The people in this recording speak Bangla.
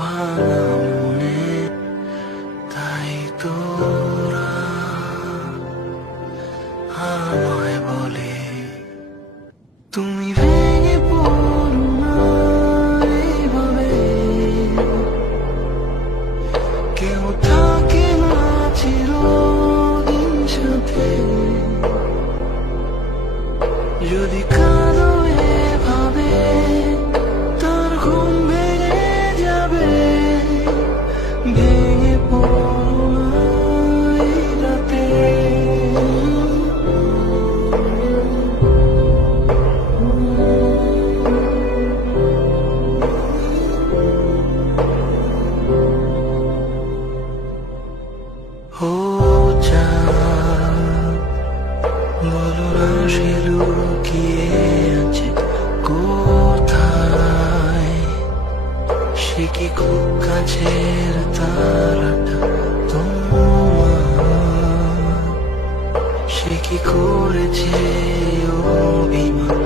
ভাঙা মনে তাই তোরা আমায় বলে তুমি ভেঙে পড়ো না এইভাবে, কেউ থাকে না চিরদিন সাথে। যদি কাঁদো এভাবে তার ঘুম ভেঙে যাবে, ভেঙে পড়ো না এই রাতে। ও চাঁদ, বলো না সে লুকিয়ে আছে কোথায়, সে কি খুব কাছের তারাটা তোমার, সে কি করেছে অভিমান